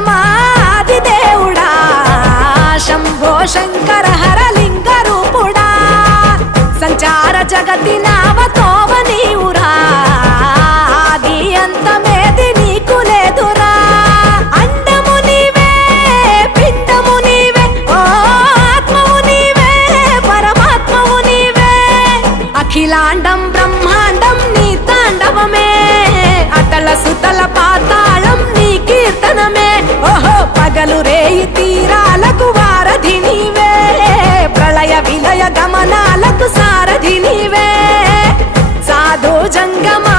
జంగమాది దేవుడా శంభో శంకర హరలింగ రూపుడా సంచార జగతి నావతోవ నీవురా ఆది అంతమేది నీకు లేదురా అండము నీవే పిండము నీవే ఓ ఆత్మవు నీవే పరమాత్మవు నీవే అఖిలాండం బ్రహ్మాండం నీ తాండవమే అతల సుతల పాతాళం నీ కీర్తనమే ఓహో పగలు రేయి తీరాలకు వారధి నీవే ప్రళయ విలయ గమనాలకు సారథి నీవే సాధు జంగమా